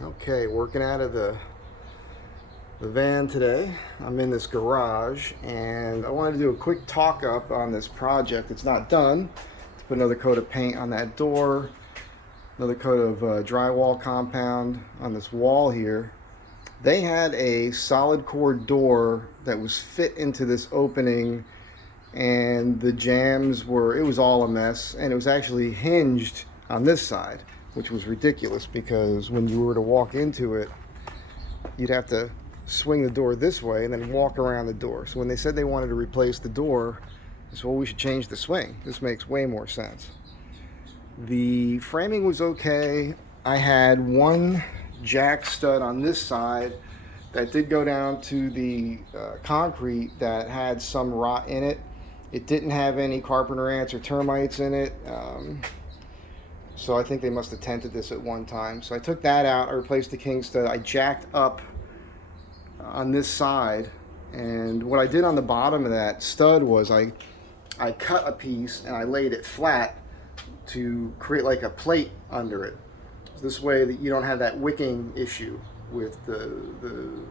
Okay, working out of the van today. I'm in this garage and I wanted to do a quick talk up on this project. It's not done. Let's put another coat of paint on that door, another coat of drywall compound on this wall here. They had a solid core door that was fit into this opening, and the jambs it was all a mess, and it was actually hinged on this side, which was ridiculous because when you were to walk into it, you'd have to swing the door this way and then walk around the door. So when they said they wanted to replace the door, I said, well, we should change the swing. This makes way more sense. The framing was okay. I had one jack stud on this side that did go down to the concrete that had some rot in it. It didn't have any carpenter ants or termites in it. So I think they must have tented this at one time. So I took that out. I replaced the king stud. I jacked up on this side, and what I did on the bottom of that stud was I cut a piece and I laid it flat to create like a plate under it. So this way that you don't have that wicking issue with the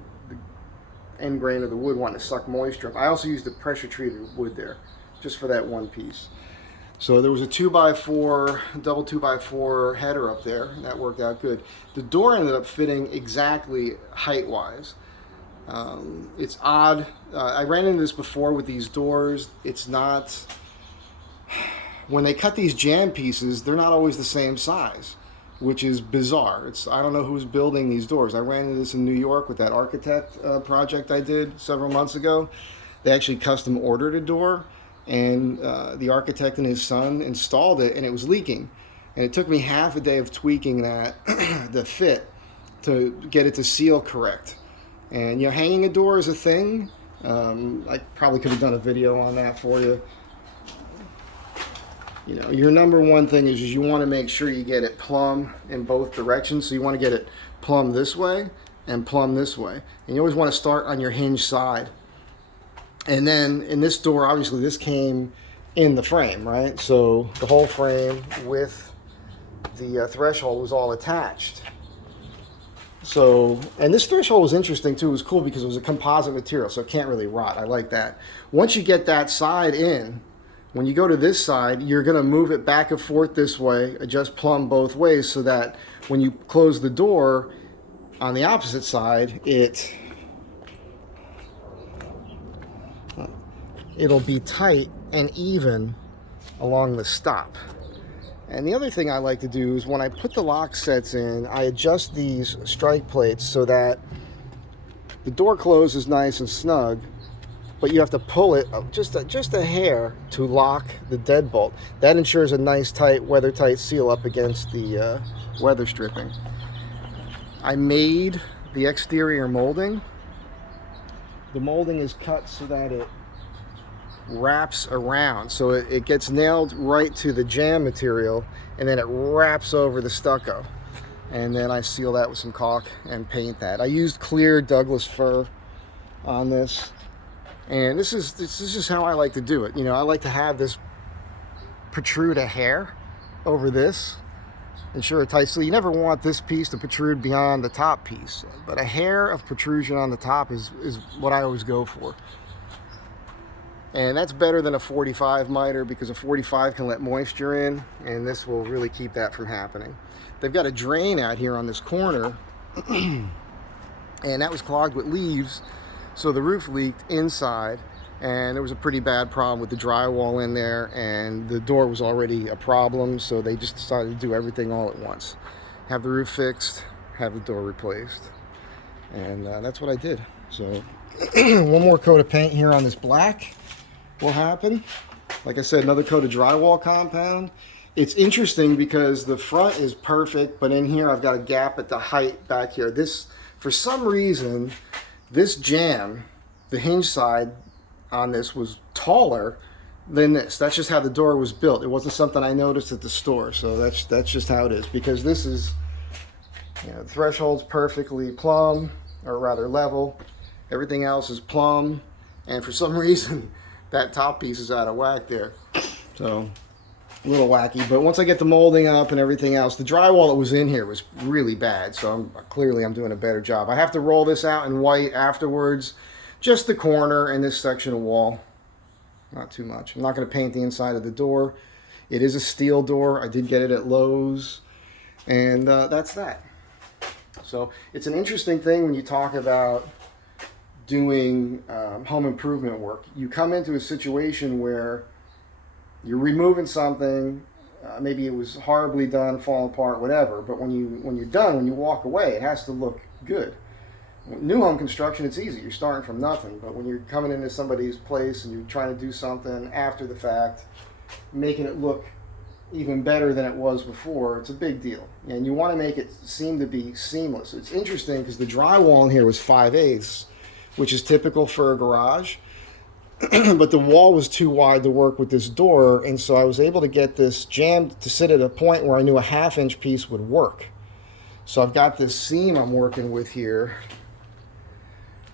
end grain of the wood wanting to suck moisture up. I also used the pressure treated wood there just for that one piece. So there was a 2x4, double 2x4 header up there, and that worked out good. The door ended up fitting exactly height-wise. It's odd. I ran into this before with these doors. It's not, when they cut these jam pieces, they're not always the same size, which is bizarre. I don't know who's building these doors. I ran into this in New York with that architect project I did several months ago. They actually custom ordered a door, and the architect and his son installed it, and it was leaking. And it took me half a day of tweaking that, the fit, to get it to seal correct. And hanging a door is a thing. I probably could have done a video on that for you. Your number one thing is you want to make sure you get it plumb in both directions. So you want to get it plumb this way and plumb this way. And you always want to start on your hinge side. And then in this door, obviously this came in the frame, right? So the whole frame with the threshold was all attached. So, and this threshold was interesting too. It was cool because it was a composite material, so it can't really rot. I like that. Once you get that side in, when you go to this side, you're going to move it back and forth this way, adjust plumb both ways, so that when you close the door on the opposite side, it'll be tight and even along the stop. And the other thing I like to do is when I put the lock sets in, I adjust these strike plates so that the door closes nice and snug, but you have to pull it just a hair to lock the deadbolt. That ensures a nice tight, weather-tight seal up against the weather stripping. I made the exterior molding. The molding is cut so that it wraps around, so it gets nailed right to the jam material, and then it wraps over the stucco, and then I seal that with some caulk and paint that. I used clear Douglas fir on this, and this is how I like to do it. I like to have this protrude a hair over this, ensure a tight seal. You never want this piece to protrude beyond the top piece, but a hair of protrusion on the top is what I always go for. And that's better than a 45 miter because a 45 can let moisture in, and this will really keep that from happening. They've got a drain out here on this corner, and that was clogged with leaves, so the roof leaked inside, and there was a pretty bad problem with the drywall in there, and the door was already a problem, so they just decided to do everything all at once. Have the roof fixed, have the door replaced, and that's what I did. So one more coat of paint here on this black will happen. Like I said, another coat of drywall compound. It's interesting because the front is perfect, but in here I've got a gap at the height back here. This, for some reason, this jam, the hinge side on this was taller than this. That's just how the door was built. It wasn't something I noticed at the store, so that's just how it is. Because this is, the threshold's perfectly plumb, or rather level. Everything else is plumb, and for some reason that top piece is out of whack there. So a little wacky. But once I get the molding up and everything else, the drywall that was in here was really bad. So clearly I'm doing a better job. I have to roll this out in white afterwards. Just the corner and this section of wall. Not too much. I'm not going to paint the inside of the door. It is a steel door. I did get it at Lowe's. And that's that. So it's an interesting thing when you talk about doing home improvement work. You come into a situation where you're removing something, maybe it was horribly done, falling apart, whatever, but when you're done, when you walk away, it has to look good. New home construction, it's easy. You're starting from nothing. But when you're coming into somebody's place and you're trying to do something after the fact, making it look even better than it was before, it's a big deal. And you want to make it seem to be seamless. It's interesting because the drywall in here was 5/8, which is typical for a garage. But the wall was too wide to work with this door, and so I was able to get this jammed to sit at a point where I knew a 1/2-inch piece would work. So I've got this seam I'm working with here,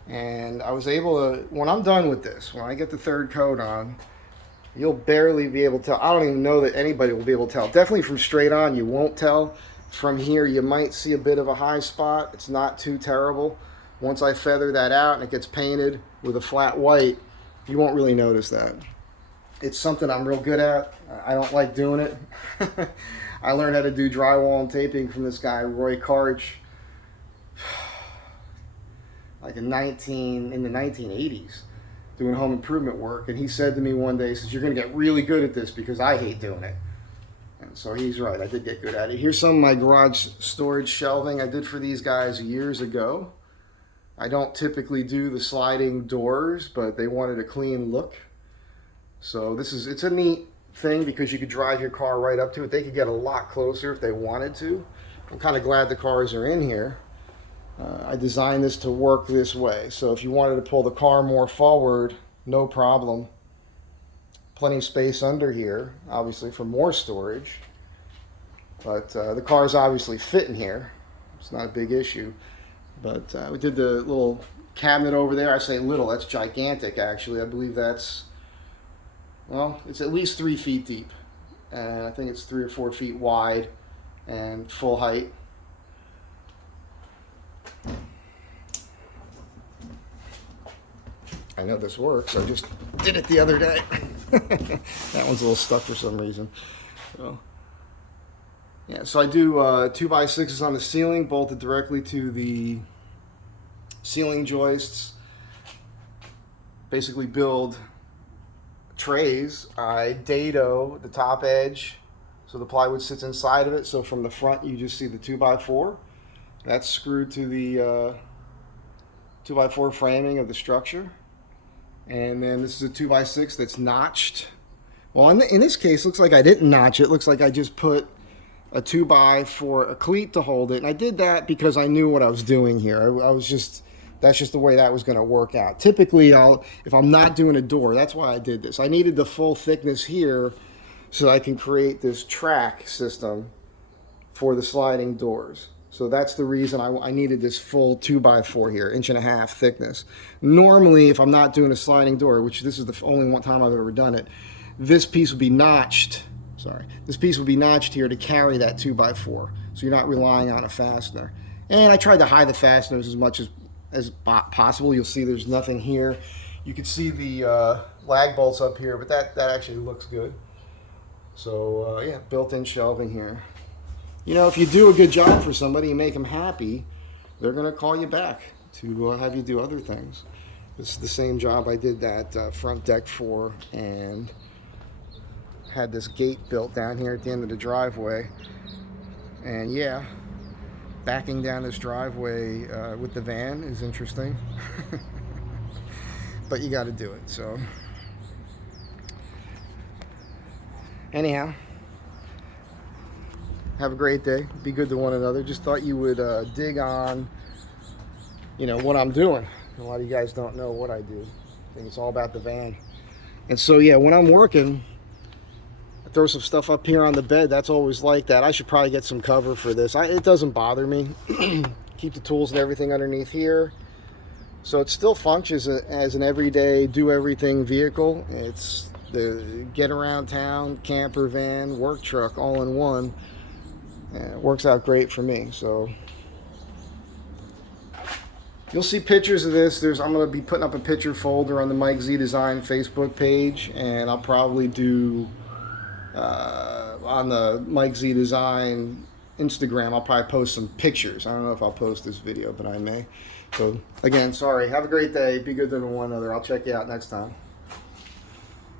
and I was able to, when I'm done with this, when I get the 3rd coat on, you'll barely be able to tell. I don't even know that anybody will be able to tell. Definitely from straight on, you won't tell. From here, you might see a bit of a high spot. It's not too terrible. Once I feather that out and it gets painted with a flat white, you won't really notice that. It's something I'm real good at. I don't like doing it. I learned how to do drywall and taping from this guy, Roy Karch, like in the 1980s, doing home improvement work. And he said to me one day, he says, "You're going to get really good at this because I hate doing it." And so he's right. I did get good at it. Here's some of my garage storage shelving I did for these guys years ago. I don't typically do the sliding doors, but they wanted a clean look. So it's a neat thing because you could drive your car right up to it. They could get a lot closer if they wanted to. I'm kind of glad the cars are in here. I designed this to work this way. So if you wanted to pull the car more forward, no problem. Plenty of space under here, obviously, for more storage. But the cars obviously fit in here. It's not a big issue. But we did the little cabinet over there. I say little, that's gigantic actually. I believe that's, well, it's at least 3 feet deep. And I think it's 3 or 4 feet wide and full height. I know this works. I just did it the other day. That one's a little stuck for some reason. So, yeah, so I do 2x6s on the ceiling, bolted directly to the ceiling joists. Basically build trays. I dado the top edge so the plywood sits inside of it. So from the front you just see the 2x4. That's screwed to the 2x4 framing of the structure. And then this is a 2x6 that's notched. Well, in this case, looks like I didn't notch it. Looks like I just put a 2x4, a cleat to hold it. And I did that because I knew what I was doing here. That's just the way that was going to work out. Typically, if I'm not doing a door, that's why I did this. I needed the full thickness here so I can create this track system for the sliding doors. So that's the reason I needed this full 2x4 here, 1.5 inch thickness. Normally, if I'm not doing a sliding door, which this is the only one time I've ever done it, this piece would be notched. This piece would be notched here to carry that 2x4. So you're not relying on a fastener. And I tried to hide the fasteners as much as possible. You'll see there's nothing here. You can see the lag bolts up here, but that actually looks good. So yeah, built-in shelving here. You know, if you do a good job for somebody and make them happy, they're going to call you back to have you do other things. This is the same job I did that front deck for, and had this gate built down here at the end of the driveway. And yeah, backing down this driveway with the van is interesting. But you got to do it. So anyhow, have a great day. Be good to one another. Just thought you would dig on, you know, what I'm doing. A lot of you guys don't know what I do. I think it's all about the van. And so yeah, when I'm working, I throw some stuff up here on the bed. That's always like that. I should probably get some cover for this. It doesn't bother me. Keep the tools and everything underneath here. So it still functions as an everyday do everything vehicle. It's the get around town camper van, work truck, all in one. And it works out great for me. So you'll see pictures of this. I'm going to be putting up a picture folder on the Mike Z Design Facebook page, and I'll probably do on the Mike Z Design Instagram, I'll probably post some pictures. I don't know if I'll post this video, but I may. So again, sorry. Have a great day. Be good to one another. I'll check you out next time.